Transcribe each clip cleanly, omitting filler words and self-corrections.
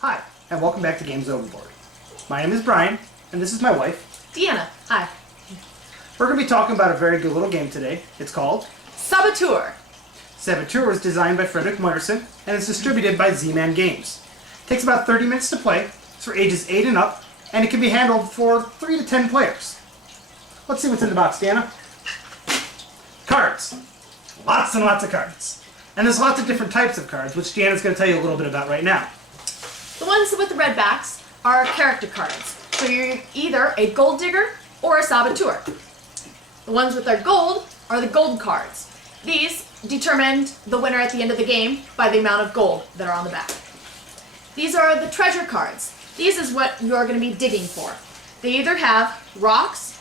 Hi, and welcome back to Games Overboard. My name is Brian, and this is my wife, Deanna. Hi. We're going to be talking about a very good little game today. It's called Saboteur. Saboteur was designed by Frederick Moyerson, and is distributed by Z-Man Games. It takes about 30 minutes to play, it's for ages 8 and up, and it can be handled for 3 to 10 players. Let's see what's in the box, Deanna. Cards. Lots and lots of cards. And there's lots of different types of cards, which Deanna's going to tell you a little bit about right now. The ones with the red backs are character cards. So you're either a gold digger or a saboteur. The ones with their gold are the gold cards. These determined the winner at the end of the game by the amount of gold that are on the back. These are the treasure cards. These is what you're going to be digging for. They either have rocks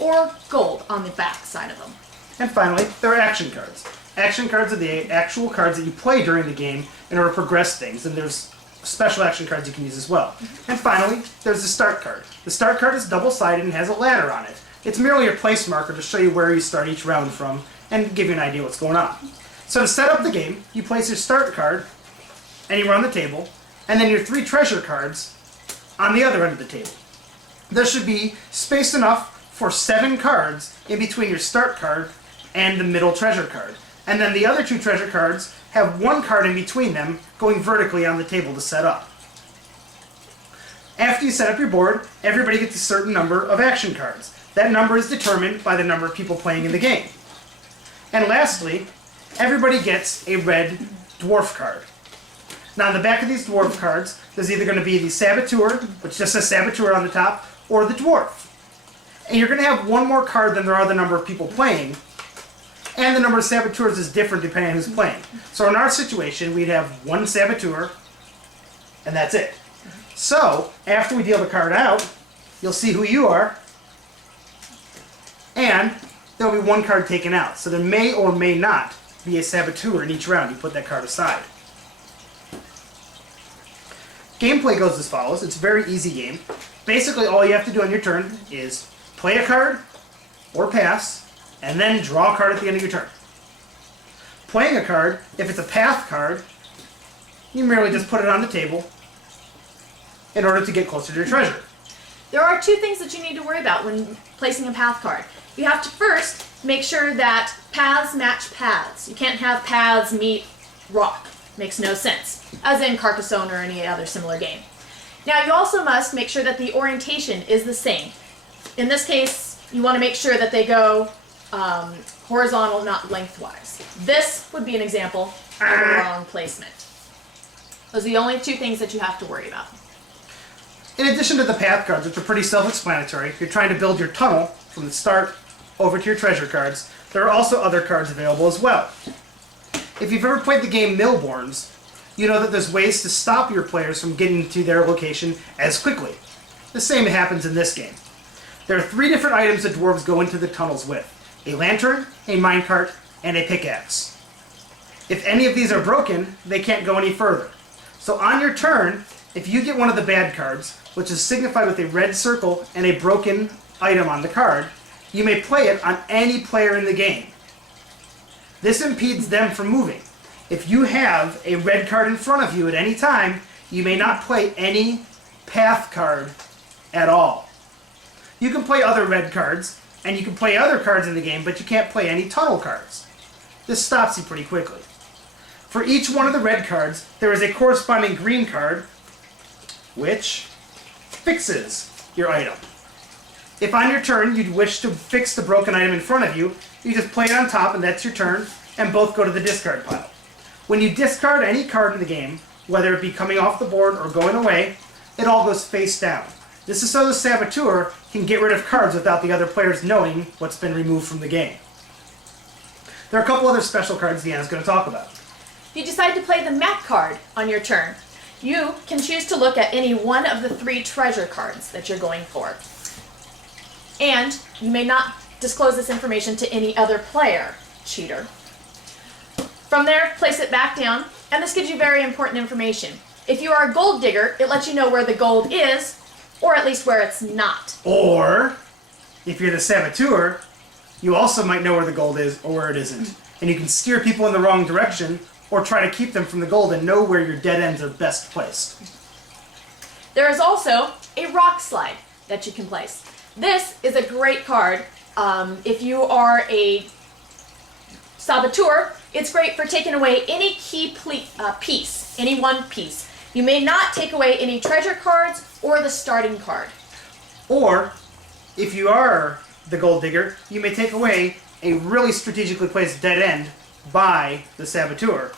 or gold on the back side of them. And finally, there are action cards. Action cards are the actual cards that you play during the game in order to progress things, and there's special action cards you can use as well. And finally, there's the start card. The start card is double-sided and has a ladder on it. It's merely a place marker to show you where you start each round from and give you an idea what's going on. So to set up the game, you place your start card anywhere on the table, and then your 3 treasure cards on the other end of the table. There should be space enough for 7 cards in between your start card and the middle treasure card. And then the other 2 treasure cards have 1 card in between them going vertically on the table to set up. After you set up your board, everybody gets a certain number of action cards. That number is determined by the number of people playing in the game. And lastly, everybody gets a red dwarf card. Now on the back of these dwarf cards, there's either going to be the Saboteur, which just says Saboteur on the top, or the dwarf. And you're going to have 1 more card than there are the number of people playing, and the number of saboteurs is different depending on who's playing. So in our situation, we'd have 1 saboteur, and that's it. So, after we deal the card out, you'll see who you are, and there'll be 1 card taken out. So there may or may not be a saboteur in each round. You put that card aside. Gameplay goes as follows. It's a very easy game. Basically, all you have to do on your turn is play a card, or pass, and then draw a card at the end of your turn. Playing a card, if it's a path card, you merely just put it on the table in order to get closer to your treasure. There are 2 things that you need to worry about when placing a path card. You have to first make sure that paths match paths. You can't have paths meet rock. Makes no sense, as in Carcassonne or any other similar game. Now you also must make sure that the orientation is the same. In this case, you want to make sure that they go horizontal, not lengthwise. This would be an example of a wrong placement. Those are the only 2 things that you have to worry about. In addition to the path cards, which are pretty self-explanatory, if you're trying to build your tunnel from the start over to your treasure cards, there are also other cards available as well. If you've ever played the game Millborns, you know that there's ways to stop your players from getting to their location as quickly. The same happens in this game. There are 3 different items that dwarves go into the tunnels with: a lantern, a minecart, and a pickaxe. If any of these are broken, they can't go any further. So on your turn, if you get one of the bad cards, which is signified with a red circle and a broken item on the card, you may play it on any player in the game. This impedes them from moving. If you have a red card in front of you at any time, you may not play any path card at all. You can play other red cards, and you can play other cards in the game, but you can't play any tunnel cards. This stops you pretty quickly. For each one of the red cards, there is a corresponding green card, which fixes your item. If on your turn you wish to fix the broken item in front of you, you just play it on top, and that's your turn, and both go to the discard pile. When you discard any card in the game, whether it be coming off the board or going away, it all goes face down. This is so the Saboteur can get rid of cards without the other players knowing what's been removed from the game. There are a couple other special cards Deanna's going to talk about. If you decide to play the map card on your turn, you can choose to look at any one of the 3 treasure cards that you're going for. And you may not disclose this information to any other player, cheater. From there, place it back down, and this gives you very important information. If you are a gold digger, it lets you know where the gold is, or at least where it's not. Or, if you're the Saboteur, you also might know where the gold is or where it isn't. And you can steer people in the wrong direction or try to keep them from the gold and know where your dead ends are best placed. There is also a rock slide that you can place. This is a great card. If you are a Saboteur, it's great for taking away any key piece, any one piece. You may not take away any treasure cards or the starting card. Or, if you are the gold digger, you may take away a really strategically placed dead end by the Saboteur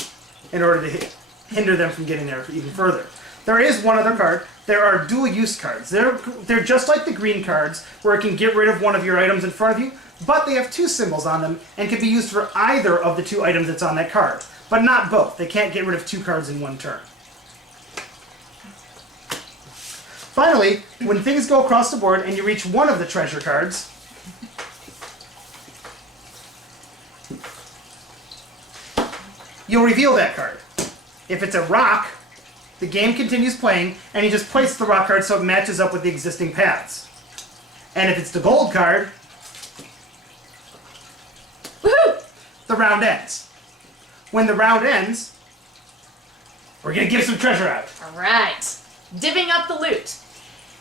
in order to hinder them from getting there even further. There is one other card. There are dual use cards. They're just like the green cards, where it can get rid of one of your items in front of you, but they have two symbols on them and can be used for either of the two items that's on that card, but not both. They can't get rid of two cards in one turn. Finally, when things go across the board and you reach one of the treasure cards, you'll reveal that card. If it's a rock, the game continues playing, and you just place the rock card so it matches up with the existing paths. And if it's the gold card, Woohoo! the round ends. When the round ends, we're going to give some treasure out. Alright, divvying up the loot.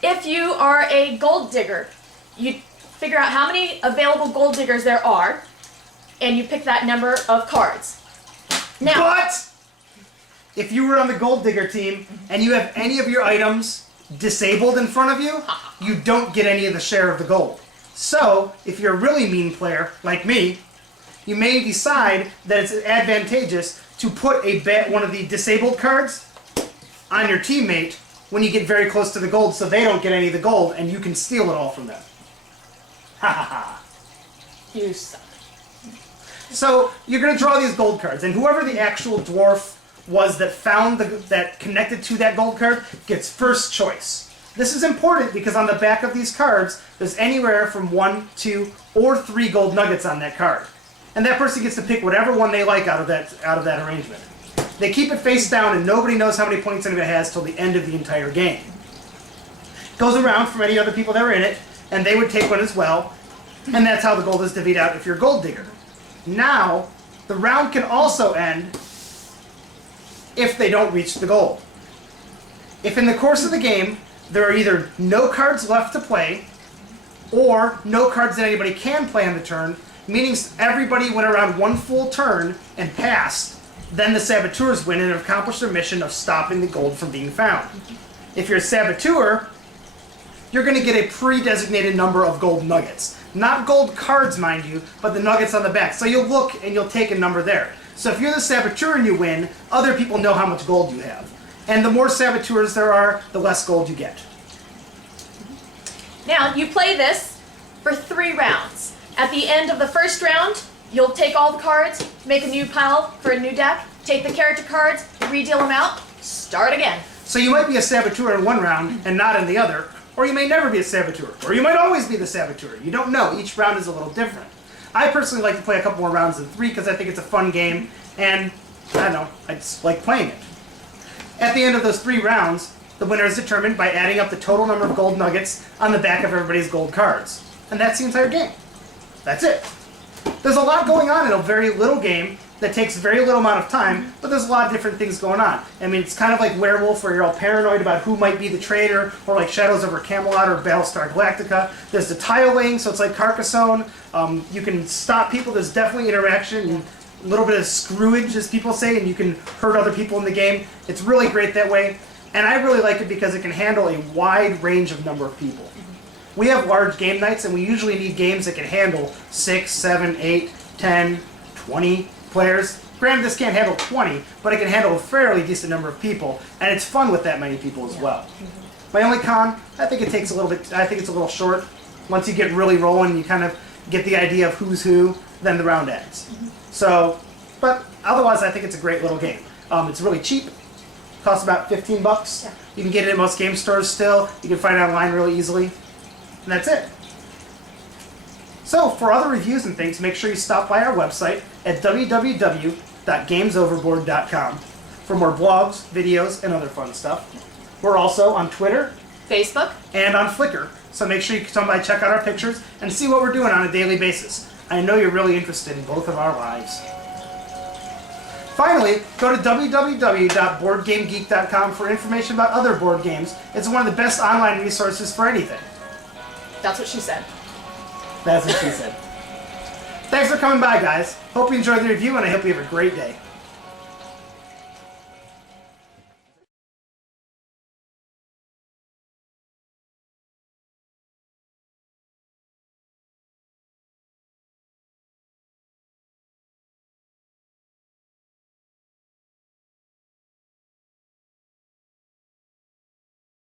If you are a gold digger, you figure out how many available gold diggers there are, and you pick that number of cards. Now, But if you were on the gold digger team and you have any of your items disabled in front of you, you don't get any of the share of the gold. So, if you're a really mean player, like me, you may decide that it's advantageous to put one of the disabled cards on your teammate when you get very close to the gold so they don't get any of the gold and you can steal it all from them. Ha ha ha. you suck. So you're going to draw these gold cards, and whoever the actual dwarf was that found that connected to that gold card gets first choice. This is important because on the back of these cards, there's anywhere from 1, 2, or 3 gold nuggets on that card. And that person gets to pick whatever one they like out of that arrangement. They keep it face down, and nobody knows how many points anybody has till the end of the entire game. Goes around from any other people that were in it, and they would take one as well, and that's how the gold is divvied out if you're a gold digger. Now, the round can also end if they don't reach the gold. If in the course of the game, there are either no cards left to play, or no cards that anybody can play on the turn, meaning everybody went around one full turn and passed, then the Saboteurs win and accomplish their mission of stopping the gold from being found. If you're a Saboteur, you're going to get a pre-designated number of gold nuggets. Not gold cards, mind you, but the nuggets on the back. So you'll look and you'll take a number there. So if you're the Saboteur and you win, other people know how much gold you have. And the more Saboteurs there are, the less gold you get. Now, you play this for 3 rounds. At the end of the first round, you'll take all the cards, make a new pile for a new deck, take the character cards, redeal them out, start again. So you might be a Saboteur in one round and not in the other, or you may never be a Saboteur, or you might always be the Saboteur. You don't know. Each round is a little different. I personally like to play a couple more rounds than 3 because I think it's a fun game, and I don't know, I just like playing it. At the end of those 3 rounds, the winner is determined by adding up the total number of gold nuggets on the back of everybody's gold cards. And that's the entire game. That's it. There's a lot going on in a very little game that takes a very little amount of time, but there's a lot of different things going on. I mean, it's kind of like Werewolf, where you're all paranoid about who might be the traitor, or like Shadows over Camelot or Battlestar Galactica. There's the tile laying, so it's like Carcassonne. You can stop people. There's definitely interaction and a little bit of screwage, as people say, and you can hurt other people in the game. It's really great that way, and I really like it because it can handle a wide range of number of people. We have large game nights, and we usually need games that can handle 6, 7, 8, 10, 20 players. Granted, this can't handle 20, but it can handle a fairly decent number of people, and it's fun with that many people as well. My only con, I think it's a little short. Once you get really rolling, you kind of get the idea of who's who, then the round ends. So, but otherwise, I think it's a great little game. It's really cheap. Costs about $15. Yeah. You can get it at most game stores still. You can find it online really easily. And that's it. So, for other reviews and things, make sure you stop by our website at www.gamesoverboard.com for more blogs, videos, and other fun stuff. We're also on Twitter, Facebook, and on Flickr, so make sure you come by, check out our pictures, and see what we're doing on a daily basis. I know you're really interested in both of our lives. Finally, go to www.boardgamegeek.com for information about other board games. It's one of the best online resources for anything. That's what she said. That's what she said. Thanks for coming by, guys. Hope you enjoyed the review, and I hope you have a great day.